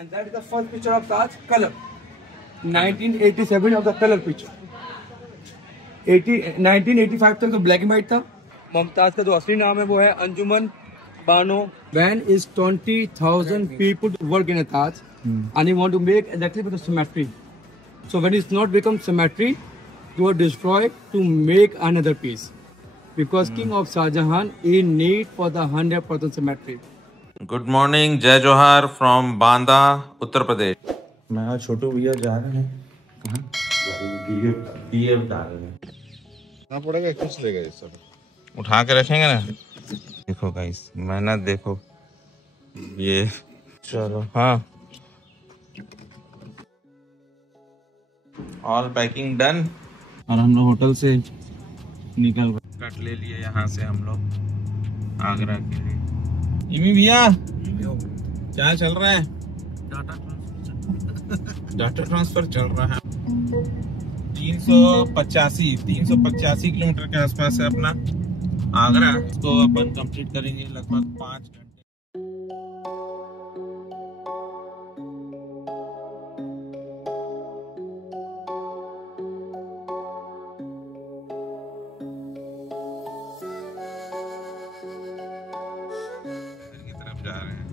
And that is the first picture of Taj color. 1987 of the color picture. 1985 तक तो black and white था। मुमताज का जो असली नाम है वो है अंजुमन Bano. When is 20,000 people work in a Taj, and you want to make exactly with the symmetry. So when it's not become symmetry, you are destroyed to make another piece. Because King of Shah Jahan is need for the 100% symmetry. Good morning, जय जोहार from Banda, Uttar Pradesh. मैं और छोटू भैया जा रहे हैं DF डाल रहे हैं। पड़ेगा कुछ लेगा ये सब उठा के रखेंगे ना। देखो गाइस, मेहनत देखो ये। चलो हाँ, ऑल पैकिंग डन। और हम लोग होटल से निकल गए। कट ले लिए यहाँ से हम लोग आगरा के लिए। इमी भैया क्या चल रहा है? डाटा ट्रांसफर चल रहा है। 385 किलोमीटर के आसपास है अपना आगरा। तो अपन कंप्लीट करेंगे लगभग 5 घंटे। जा रहे हैं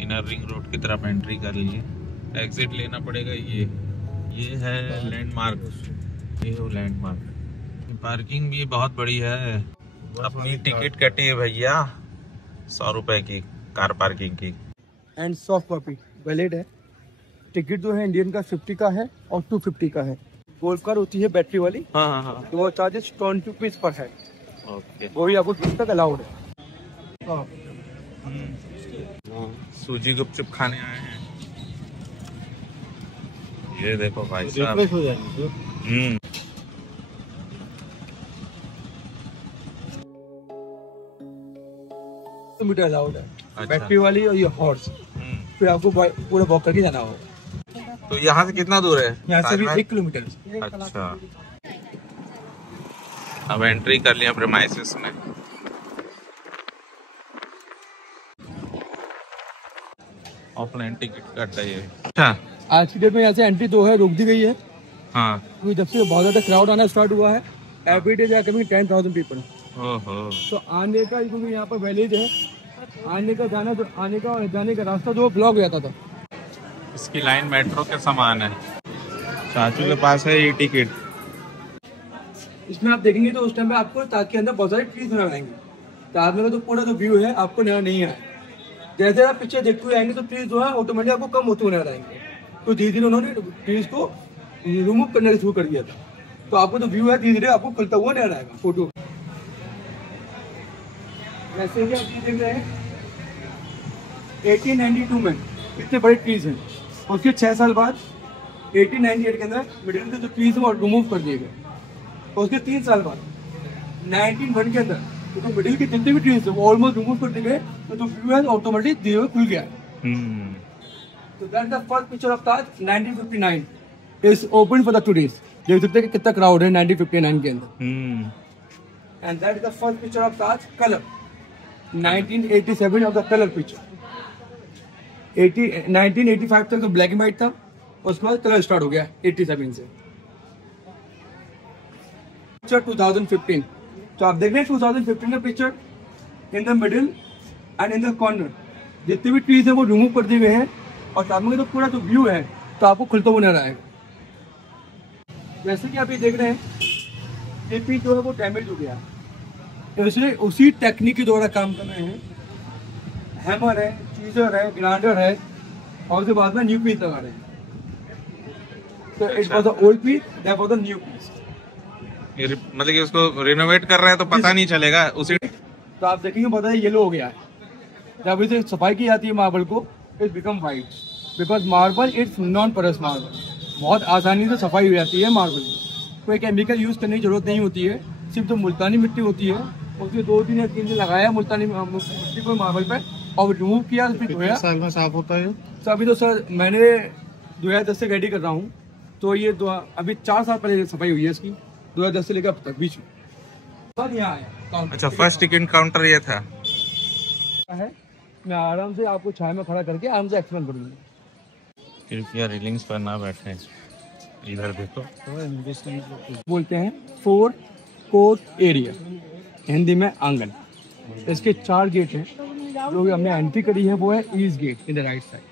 इनर रिंग रोड की तरफ एंट्री कर लिए। एग्जिट लेना पड़ेगा। ये है लैंडमार्क, ये है लैंडमार्क। पार्किंग भी बहुत बड़ी है। अपनी टिकट कटी है भैया 100 रुपए की कार पार्किंग की। एंड सॉफ्ट कॉपी वैलिड है। टिकट जो है इंडियन का 50 का है और 250 का है। गोल्फ कार होती है बैटरी वाली। हाँ। तो वो चार्जेस 20 रुपीज पर है। ओके, वो भी आपको तक अलाउड है। सूजी गुपचुप खाने आए हैं। ये देखो भाई साहब। मीटर अलाउड है। अच्छा। बैटरी वाली और ये हॉर्स। फिर आपको पूरा वॉक करके जाना होगा। तो यहाँ से कितना दूर है? यहाँ से भी 1 किलोमीटर। अच्छा, अब एंट्री कर लिया प्रेमाइसिस में। ऑफलाइन टिकट कट है ये। अच्छा, आज की डेट में यहाँ से एंट्री तो है रोक दी गई है। हाँ, क्योंकि जब से बहुत ज्यादा क्राउड आना स्टार्ट हुआ है। एवरी डे जाकर भी 10,000 पीपल। ओहो। तो आने का क्योंकि यहाँ पर वैलिड है, आने का जाना तो आने का और जाने का रास्ता जो ब्लॉक हो जाता था। इसकी लाइन मेट्रो के समान है। चाचू के पास है ये टिकट। इसमें आप देखेंगे तो उस टाइम पे आपको ताज के अंदर बहुत सारे ट्रीज नजर आएंगे। ताज में तो पूरा जो व्यू है आपको नजर नहीं आए। जैसे आप पीछे देखते हुए आएंगे तो ट्रीज जो है ऑटोमेटिक आपको कम होते हुए नजर आएंगे। तो धीरे धीरे उन्होंने ट्रीज को रिमूव करने शुरू कर दिया था। तो आपको जो व्यू है धीरे धीरे आपको खुलता हुआ नजर आएगा फोटो। जैसे कि आप देख रहे हैं 1892 में इतने बड़े ट्रीज हैं। उसके 6 साल बाद 1898 के अंदर मिडिल के जो ट्रीज है वो रिमूव कर दिए गए। और उसके 3 साल बाद 1901 के अंदर तो मिडिल के जितने भी ट्रीज है वो ऑलमोस्ट रिमूव कर दिए गए। तो जो व्यू है ऑटोमेटिक धीरे खुल गया। तो that's the first picture of Taj 1959 is open for the tourist. देख सकते हैं कितना क्राउड है 1959 के अंदर। And that is the first picture of Taj colour 1987 of the colour picture. 1985 तक तो ब्लैक एंड व्हाइट था। उसके बाद कलर स्टार्ट हो गया 87 से। पिक्चर 2015। तो आप देख रहे हैं 2015 का picture. In the middle and in the corner जितने भी ट्रीज है वो रिमूव कर दिए गए हैं। और सामने तो पूरा जो व्यू है तो आपको खुलता हुआ नजर आएगा। जैसे कि आप ये देख रहे हैं ये पीस जो है वो डैमेज हो गया है। तो इसलिए उसी टेक्निक के द्वारा काम कर रहे हैं। हैमर है, चीजर है, ग्राइंडर है और उसके बाद में न्यू पीस लगा रहे हैं। तो it was the old piece, that was the new piece. मतलब कि उसको रिनोवेट कर रहे हैं तो पता नहीं चलेगा उसी। तो आप देखेंगे पता है येलो हो गया है। जब इसे सफाई की जाती है मार्बल को it become white because marble its non porous marble. बहुत आसानी से सफाई हो जाती है मार्बल की। कोई केमिकल यूज करने की जरूरत नहीं होती है। सिर्फ जो मुल्तानी मिट्टी होती है उसमें 2 या 3 दिन लगाया मुल्तानी मिट्टी को मार्बल पे और रिमूव किया फिर धोया। साल में साफ होता है। तो अभी तो सर मैंने 2010 से रेडी कर रहा हूँ। तो ये अभी 4 साल पहले सफाई हुई है इसकी 2010 से लेकर अब तक बीच में। यहाँ है। अच्छा, फर्स्ट टिकट काउंटर ये था। मैं आराम से आपको छाया में खड़ा करके आराम से एक्सप्लेन करूँगा। कृपया रेलिंग्स पर ना बैठे। इधर देखो। बोलते हैं फोर कोर्ट एरिया, हिंदी में आंगन। इसके 4 गेट हैं। जो भी हमने एंट्री करी है वो है east get in the right side,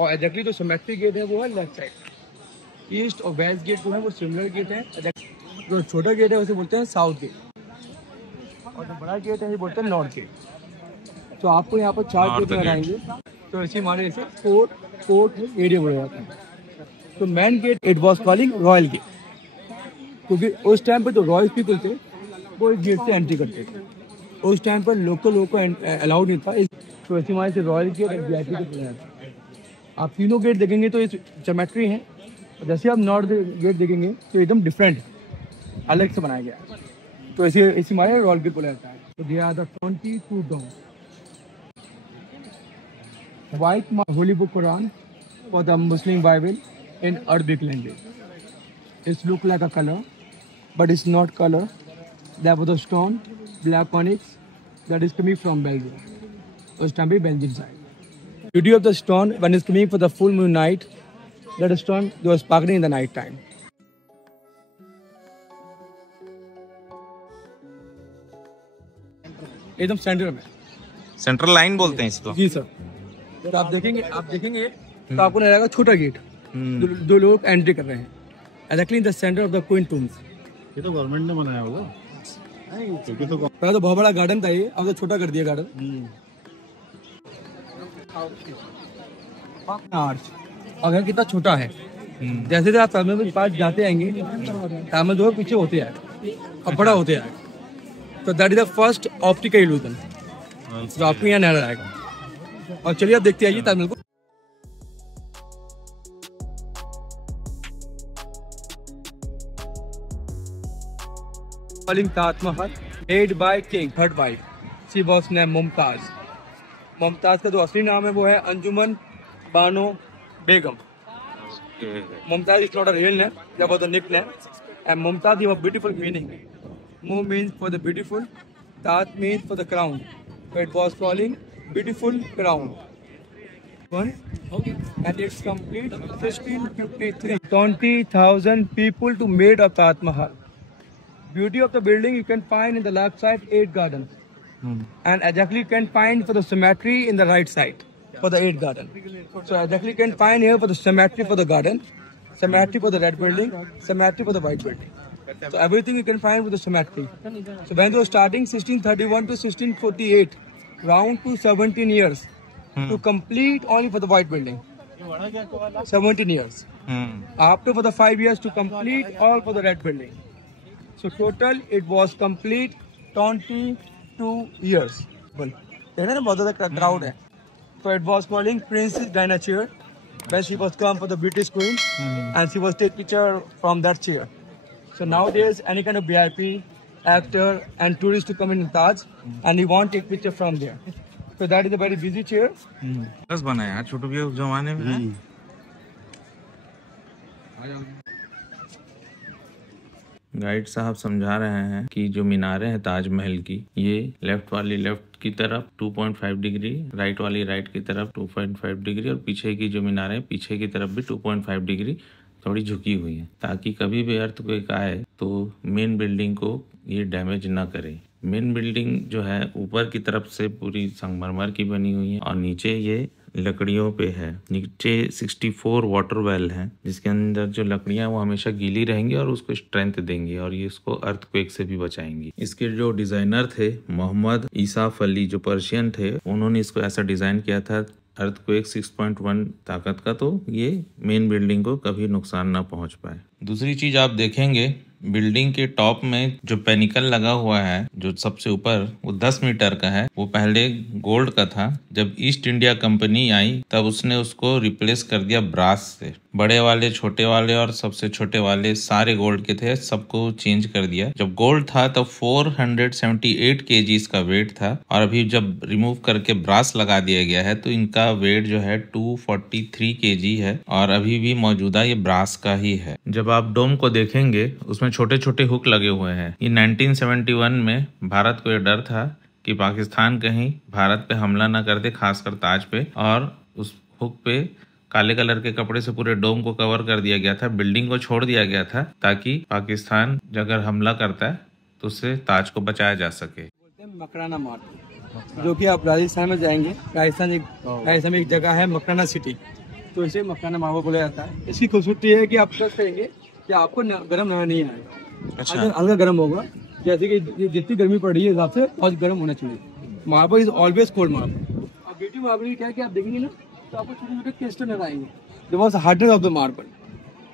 और एग्जैक्टली जो सिमेट्री गेट है वो है लेफ्ट साइड। ईस्ट और वेस्ट गेट जो है वो सिमिलर गेट है। जो छोटा गेट है उसे बोलते हैं साउथ गेट, और जो बड़ा गेट है उसे बोलते हैं नॉर्थ गेट। तो आपको यहाँ पर 4 गेट नजर आएंगे, तो इसी माने इसे फोर्ट कोर्ट एरिया बोला जाता है। तो main gate it was calling royal gate, क्योंकि उस टाइम पर जो रॉयल पीपल थे वो इस गेट से एंट्री करते थे। उस टाइम पर लोकल लोगों को अलाउड नहीं था, तो इसी माने से रॉयल गेट और वीआईपी गेट बोला जाता है। आप तीनों गेट देखेंगे तो इस ज्योमेट्री है, जैसे आप नॉर्थ गेट देखेंगे तो एकदम डिफरेंट है, अलग से बनाया गया है। तो इसी माने रॉयल गेट बोला जाता है। तो they are the 22 domes, white holy book Quran for the Muslim Bible in Arabic language. It look like a color, but it's not color. That was a stone, black onyx, that is coming from Belgium. It can be Belgian side. Beauty of the stone when it's coming for the full moon night, that stone was sparkling in the night time. एकदम centre में, central line बोलते हैं इसको। जी sir. तो आप देखेंगे तो आपको नजर आएगा छोटा गेट, दो लोग एंट्री कर रहे हैं exactly in the centre of the queen tombs. ये तो गवर्नमेंट ने बनाया होगा। पहले तो बहुत बड़ा गार्डन था ये, अब तो छोटा कर दिया गार्डन। आर्च अगर कितना छोटा है, जैसे जैसे आप ताजमहल के पास जाते आएंगे, ताजमहल जो है पीछे होते आए और बड़ा होते आए। तो that is the first optical illusion जो आपको यहाँ नजर आएगा। और चलिए आप देखते आइए ताजमहल को। Taj Mahal made by king third wife, she was name Mumtaz. Mumtaz का जो असली नाम है वो है अंजुमन Bano Begum. Mumtaz is not a real name, that was the nickname, and Mumtaz have a beautiful meaning. Mu means for the beautiful, Tat means for the crown. So it was calling beautiful crown. One, and it's complete 1653. 20,000 people to made of Taj Mahal. Beauty of the building you can find in the left side 8 gardens, and exactly you can find for the symmetry in the right side for the 8 garden. So exactly you can find here for the symmetry for the garden, symmetry for the red building, symmetry for the white building. So everything you can find with the symmetry. So when they were starting 1631 to 1648, round to 17 years to complete only for the white building. 17 years. After for the 5 years to complete all for the red building. So total it was complete 22 years. देखना ना बहुत ज़्यादा crowd है. So it was calling Princess Diana chair when she was come for the British Queen, and she was take picture from that chair. So nowadays, any kind of VIP, actor, and tourist to come in Taj, and he want to take picture from there. So that is a very busy chair. बस बनाया छोटू भैया उस जमाने में। Guide साहब समझा रहे हैं कि जो मीनारें हैं ताजमहल की, ये लेफ्ट वाली लेफ्ट की तरफ 2.5 डिग्री, राइट वाली राइट की तरफ 2.5 डिग्री, और पीछे की जो मीनारें पीछे की तरफ भी 2.5 डिग्री थोड़ी झुकी हुई है, ताकि कभी भी अर्थक्वेक आए तो मेन बिल्डिंग को ये डैमेज ना करे। मेन बिल्डिंग जो है ऊपर की तरफ से पूरी संगमरमर की बनी हुई है, और नीचे ये लकड़ियों पे है। नीचे 64 वाटर वेल है, जिसके अंदर जो लकड़ियां वो हमेशा गीली रहेंगी और उसको स्ट्रेंथ देंगी, और ये उसको अर्थक्वेक से भी बचाएंगी। इसके जो डिजाइनर थे मोहम्मद ईसाफ अली, जो पर्शियन थे, उन्होंने इसको ऐसा डिजाइन किया था अर्थक्वेक 6.1 ताकत का, तो ये मेन बिल्डिंग को कभी नुकसान ना पहुंच पाए। दूसरी चीज आप देखेंगे, बिल्डिंग के टॉप में जो पेनिकल लगा हुआ है, जो सबसे ऊपर, वो 10 मीटर का है। वो पहले गोल्ड का था। जब ईस्ट इंडिया कंपनी आई तब उसने उसको रिप्लेस कर दिया ब्रास से। बड़े वाले, छोटे वाले और सबसे छोटे वाले सारे गोल्ड के थे, सबको चेंज कर दिया। जब गोल्ड था तब 478 kg इसका वेट था, और अभी जब रिमूव करके ब्रास लगा दिया गया है तो इनका वेट जो है 243 kg है, और अभी भी मौजूदा ये ब्रास का ही है। जब आप डोम को देखेंगे उसमें छोटे छोटे हुक लगे हुए हैं। ये 1971 में भारत को ये डर था कि पाकिस्तान कहीं भारत पे हमला ना कर दे, खासकर ताज पे, और उस हुक पे काले कलर के कपड़े से पूरे डोम को कवर कर दिया गया था, बिल्डिंग को छोड़ दिया गया था ताकि पाकिस्तान अगर हमला करता है तो उससे ताज को बचाया जा सके। बोलते हैं मकराना मार्बल, जो कि आप राजस्थान में जाएंगे, राजस्थान में एक जगह है मकराना सिटी, तो इसे मकराना मार्बल बोला जाता है। इसकी खूबसूरती है कि आप ट्रस्ट करेंगे कि आपको गर्म नजर नहीं आएगा। अच्छा। अगर हल्का गर्म होगा, जैसे कि जितनी गर्मी पड़ रही है हिसाब से बहुत गर्म होना चाहिए। Marble is always cold marble. अब ब्यूटी मार्बल की क्या है कि आप देखेंगे ना तो आपको छोटे छोटे क्रिस्टल नजर आएंगे, the was hardness of the marble.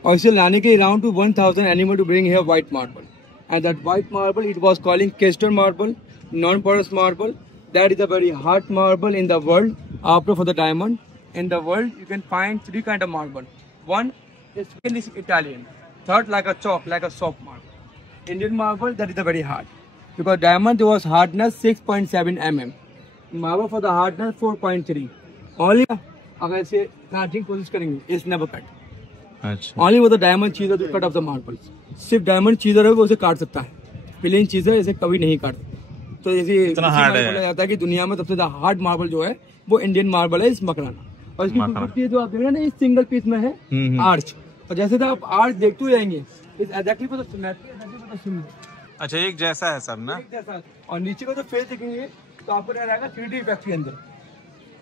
और इसे लाने के around to 1000 animal to bring here white marble, and that white marble it was calling crystal marble, non porous marble. That is a very hard marble in the world after for the diamond. In the world, you can find 3 kind of marble. One is Italian. Third, like a chalk, like a soft marble. Indian marble, that is the very hard. Because diamond was hardness 6.7 mm. Marble for the hardness 4.3. Only अगर इसे काटने की कोशिश करेंगे, it's never cut. अच्छा। Only with the diamond cheeser to cut off the marbles. सिर्फ diamond cheeser है वो उसे काट सकता है, प्लेन cheeser इसे कभी नहीं काट सकता। तो इतना हार्ड है। बोला जाता है कि दुनिया में सबसे ज्यादा हार्ड मार्बल जो है वो इंडियन मार्बल है, इस मकराना। और इसकी खूबसूरती है जो आप देख रहे हैं ना, इस सिंगल पीस में है आर्च, और जैसे आप आर्च देखते हुए जाएंगे इस एग्जैक्टली फॉर द सिमेट्री। अच्छा, एक जैसा है सब ना, एक जैसा। और नीचे का जो फेस देखेंगे तो आपको रहेगा 3D इफेक्ट के अंदर।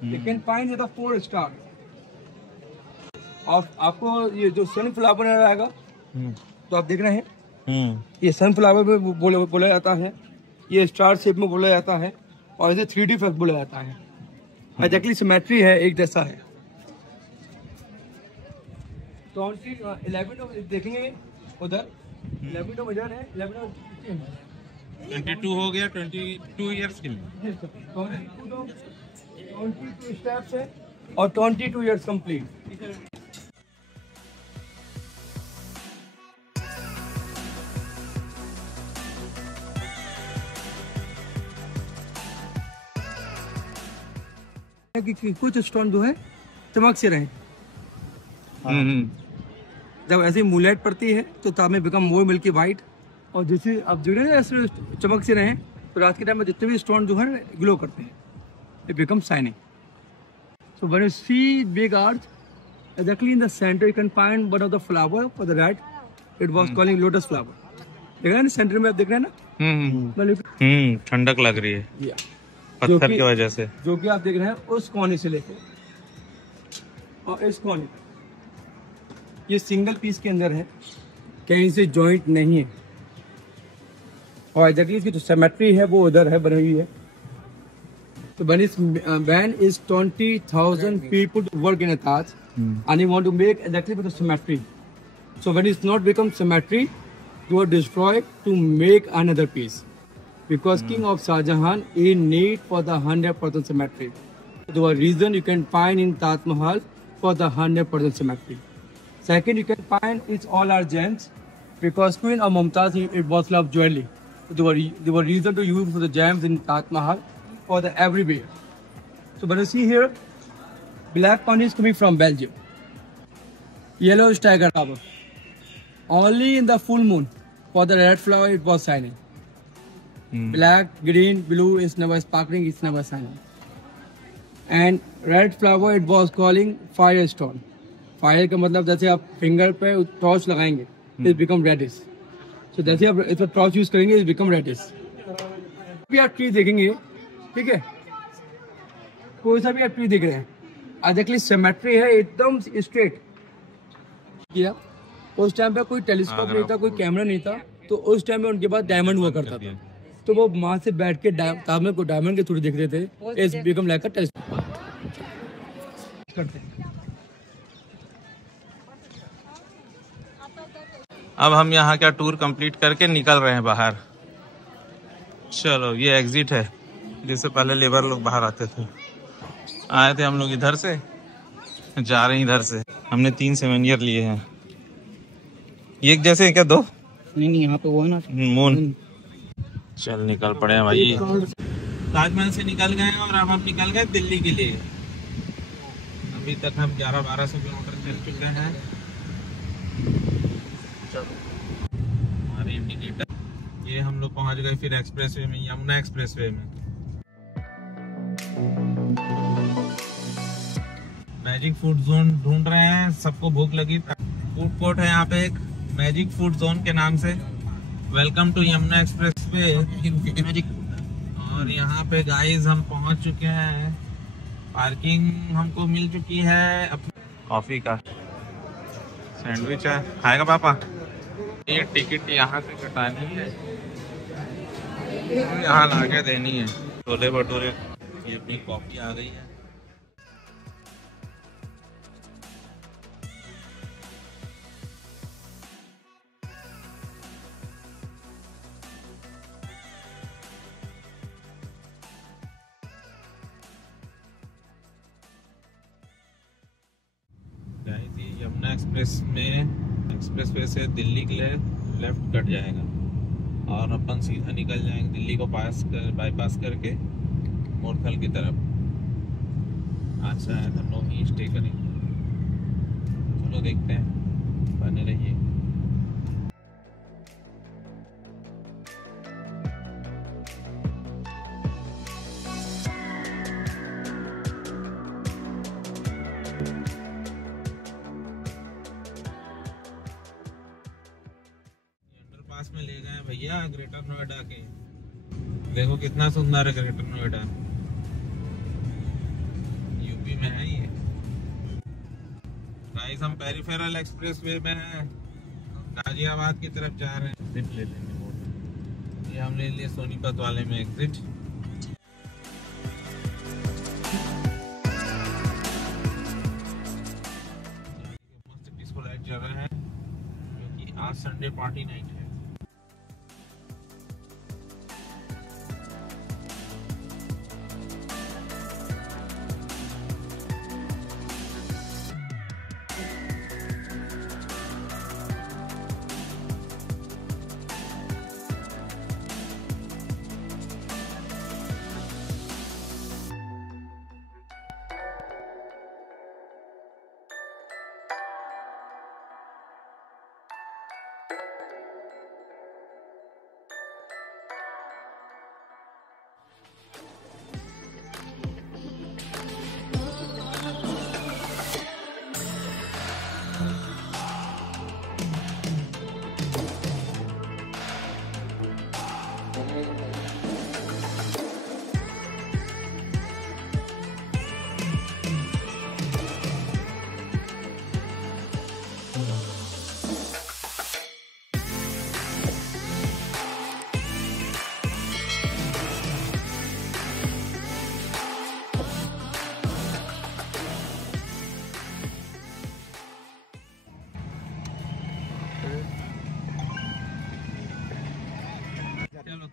You can find the 4 star. और आपको ये जो सनफ्लावर रहेगा तो आप देख रहे हैं, ये सनफ्लावर में बोला जाता है, ये स्टार शेप में बोला जाता है, और इसे 3D इफेक्ट बोला जाता है। एग्जैक्टली सिमेट्री है, एक जैसा है। तो 11 देखेंगे उधर, 11 इधर है, 22 हो गया, 22 इयर्स के लिए 22 स्टेप्स है और 22 इयर्स कंप्लीट। कि कुछ स्टोन जो है चमक से रहे। जब ऐसे मूनलाइट पड़ती है तो ताब में बिकम मोर मिल्की वाइट, और जैसे अब जो है ऐसे चमक से रहे तो रात के टाइम में जितने भी स्टोन जो है ग्लो करते हैं, it become shining. So when you see big arch exactly in the center you can find one of the flower for the right, it was calling lotus flower। देख रहे हैं ना सेंटर में, आप देख रहे हैं ना, ठंडक लग रही है या पत्थर की वजह से, जो कि आप देख रहे हैं उस कोने से लेके और इस कोने, ये सिंगल पीस के अंदर है, कहीं से जॉइंट नहीं है। और एग्जैक्टली इसकी जो सिमेट्री है वो उधर है, बनी हुई है। तो when is 20,000 people to work in a Taj, and you want to make exactly with the symmetry. So when it's not become symmetry, you are destroyed to make another piece. Because King of Shah Jahan in need for the 100% symmetry. The reason you can find in Taj Mahal for the 100% symmetry. Second, you can find it's all our gems, because Queen of Mumtaz, it was love jewelry. There were reason to use for the gems in Taj Mahal for the everywhere. So when you see here, black one is coming from Belgium. Yellow is Tiger Tower. Only in the full moon for the red flower it was shining. Black, green, blue is never sparkling, it's never shining. And red flower it was calling firestone. Fire का मतलब जैसे आप finger पे torch लगाएंगे, it become reddish. So जैसे आप इस पर टॉर्च यूज करेंगे, it become reddish. भी आप ट्री देखेंगे, ठीक है, कोई सा भी आप ट्री देख रहे हैं, एग्जैक्टली सिमेट्री है, एकदम स्ट्रेट किया। उस टाइम पे कोई टेलीस्कोप नहीं था, कोई कैमरा नहीं था, तो उस टाइम में उनके पास डायमंड हुआ करता था, तो वो वहां से बैठ के ताजमहल को डायमंड के थ्रू देख रहे थे। It's become like a telescope करते हैं। अब हम यहाँ का टूर कंप्लीट करके निकल रहे हैं बाहर। चलो, ये एग्जिट है जिससे पहले लेबर लोग बाहर आते थे। आए थे हम लोग इधर से, जा रहे हैं इधर से। हमने 3 सेवेनियर लिए हैं। एक जैसे क्या, 2? नहीं, यहाँ पे वो है ना मून। चल निकल पड़े हैं भाई। ताजमहल से निकल गए हैं और अब हम निकल गए दिल्ली के लिए। अभी तक हम 1100-1200 किलोमीटर चल चुके हैं। हमारे इंडिकेटर, ये हम लोग पहुंच गए फिर एक्सप्रेसवे में, यमुना एक्सप्रेसवे में। मैजिक फूड जोन ढूंढ रहे हैं, सबको भूख लगी। फूड कोर्ट है यहाँ पे एक, मैजिक फूड जोन के नाम से। Welcome to Yamuna expressway magic. और यहाँ पे गाइस हम पहुंच चुके हैं, पार्किंग हमको मिल चुकी है। कॉफी का सैंडविच है, खाएगा पापा? ये टिकट यहाँ से कटानी है, यहाँ लाके देनी है। छोले भटूरे, ये अपनी कॉफी आ गई है। यमुना एक्सप्रेस वे से दिल्ली के लिए लेफ्ट कट जाएगा और अपन सीधा निकल जाएंगे दिल्ली को बाईपास करके मोरथल की तरफ। आज शायद हम लोग ही स्टे करेंगे। चलो देखते हैं, बने रहिए। पास में ले गए भैया ग्रेटर नोएडा के। देखो कितना सुंदर है ग्रेटर नोएडा, यूपी में है ये। गाइस हम पेरिफेरल एक्सप्रेस वे में हैं, गाजियाबाद की तरफ जा रहे हैं। एग्जिट ले लेंगे, ये हम ले लिए सोनीपत वाले में एग्जिट। मस्त पीसफुल एक जगह है क्योंकि आज संडे पार्टी नाइट है।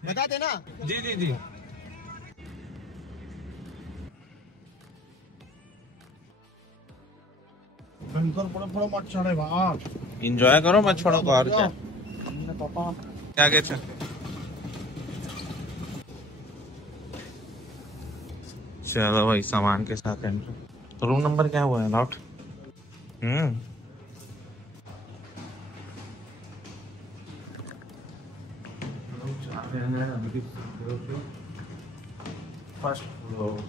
बता देना। जी जी जी। मत छोड़े बाप, एंजॉय करो, मत छोड़ो। और क्या पापा क्या कहते? चलो भाई सामान के साथ एंट्री। तो रूम नंबर क्या हुआ है? लॉट। First floor.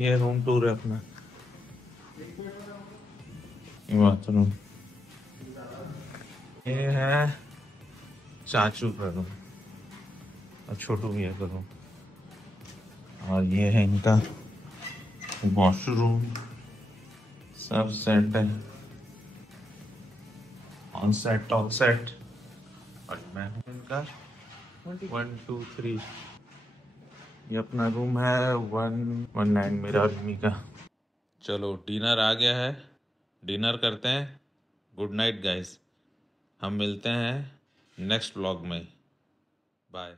ये रूम टूर है अपना, बाथरूम। ये है चाचू का रूम और छोटू भैया का रूम। और ये है इनका वॉशरूम, सब सेट है, ऑन सेट ऑफ सेट। और मैं हूँ इनका 1 2 3। ये अपना रूम है 119 मेरा आदमी का। चलो डिनर आ गया है, डिनर करते हैं। गुड नाइट गाइस, हम मिलते हैं नेक्स्ट व्लॉग में। बाय।